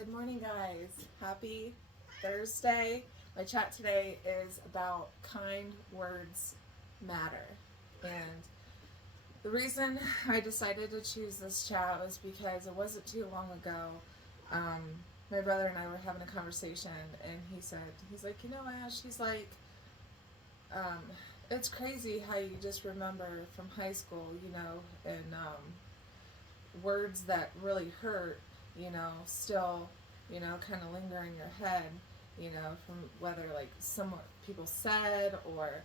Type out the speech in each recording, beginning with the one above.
Good morning, guys. Happy Thursday. My chat today is about kind words matter. And the reason I decided to choose this chat was because it wasn't too long ago. Um, my brother and I were having a conversation, and he's like, Ash, he's like, um, it's crazy how you just remember from high school, and words that really hurt, still, kind of linger in your head, from whether like some people said or,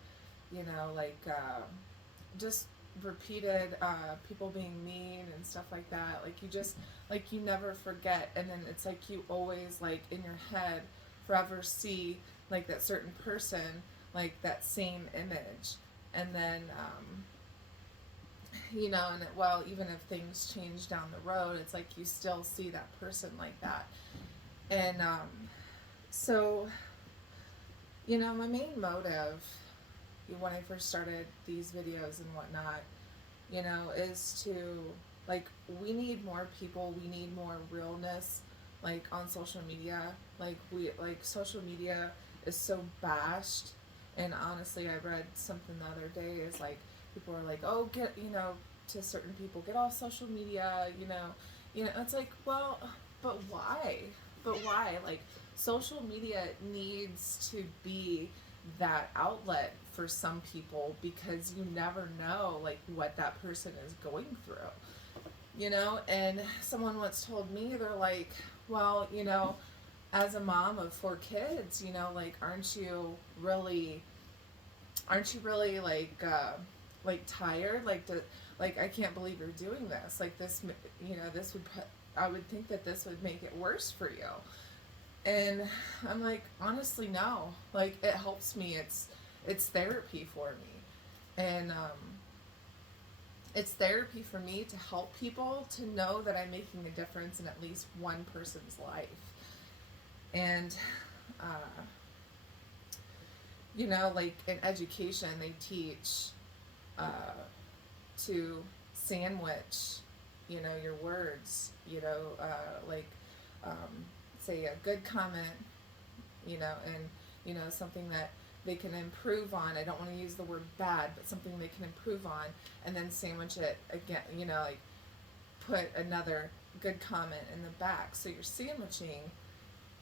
just repeated people being mean and stuff like that. Like you just, like you never forget. And then it's like you always, like in your head, forever see like that certain person, like that same image. And then, well, even if things change down the road, it's like you still see that person like that. And so, my main motive when I first started these videos and whatnot, is to, like, we need more people, we need more realness, like, on social media. Like, social media is so bashed. And honestly, I read something the other day, is like, people are like, oh, to certain people, get off social media, it's like, well, but why? But why? Like, social media needs to be that outlet for some people, because you never know, like, what that person is going through, and someone once told me, they're like, well, as a mom of 4 kids, like, aren't you really like tired, like, I can't believe you're doing this, like, this, this would I would think that this would make it worse for you. And I'm like, honestly, no. Like, it helps me. It's therapy for me. And it's therapy for me to help people, to know that I'm making a difference in at least one person's life. And like in education, they teach to sandwich, your words, like, say a good comment, and, something that they can improve on. I don't want to use the word bad, but something they can improve on, and then sandwich it again, like, put another good comment in the back. So you're sandwiching,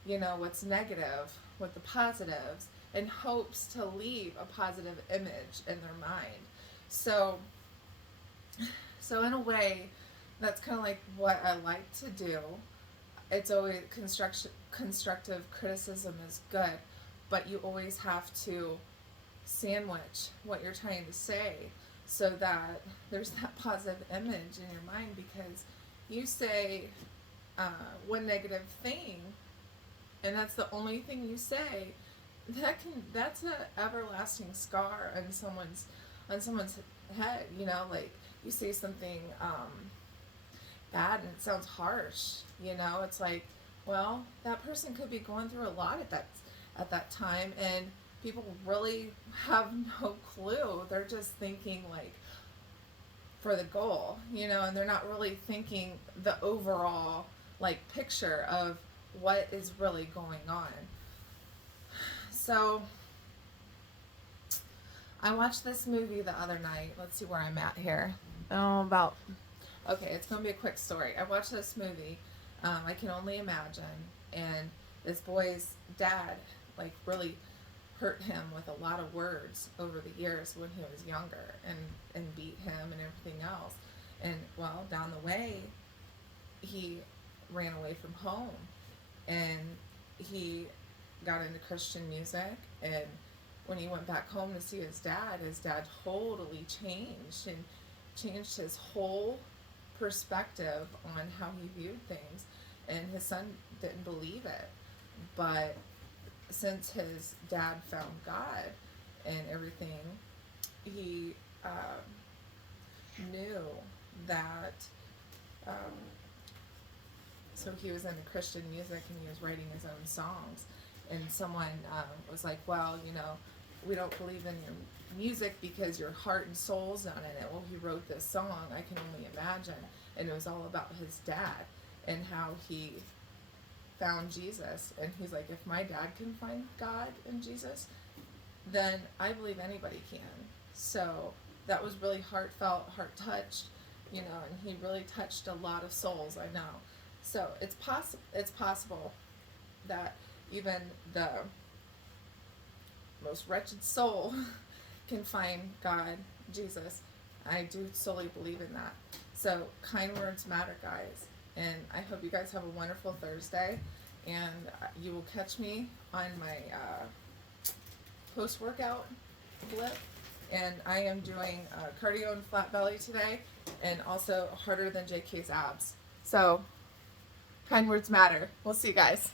what's negative with the positives, in hopes to leave a positive image in their mind. So in a way, that's kind of like what I like to do. It's always constructive criticism is good, but you always have to sandwich what you're trying to say, so that there's that positive image in your mind, because you say one negative thing, and that's the only thing you say, that's an everlasting scar on someone's head. Like, you say something bad and it sounds harsh, it's like, well, that person could be going through a lot at that time, and people really have no clue. They're just thinking, like, for the goal, and they're not really thinking the overall, like, picture of what is really going on. So I watched this movie the other night. Let's see where I'm at here. Okay, it's going to be a quick story. I watched this movie, I Can Only Imagine, and this boy's dad, like, really hurt him with a lot of words over the years when he was younger, and beat him and everything else. And, well, down the way, he ran away from home, and he got into Christian music, and when he went back home to see his dad totally changed, and changed his whole perspective on how he viewed things. And his son didn't believe it, but since his dad found God and everything, he knew that, so he was into Christian music, and he was writing his own songs, and someone was like, well, we don't believe in your music because your heart and soul's not in it. Well, he wrote this song, I Can Only Imagine, and it was all about his dad and how he found Jesus. And he's like, if my dad can find God in Jesus, then I believe anybody can. So that was really heartfelt, heart touched, you know, and he really touched a lot of souls, I know. So it's possible that even the most wretched soul can find God, Jesus. I do solely believe in that. So kind words matter, guys. And I hope you guys have a wonderful Thursday. And you will catch me on my post-workout blip. And I am doing cardio and flat belly today, and also harder than JK's abs. So kind words matter. We'll see you guys.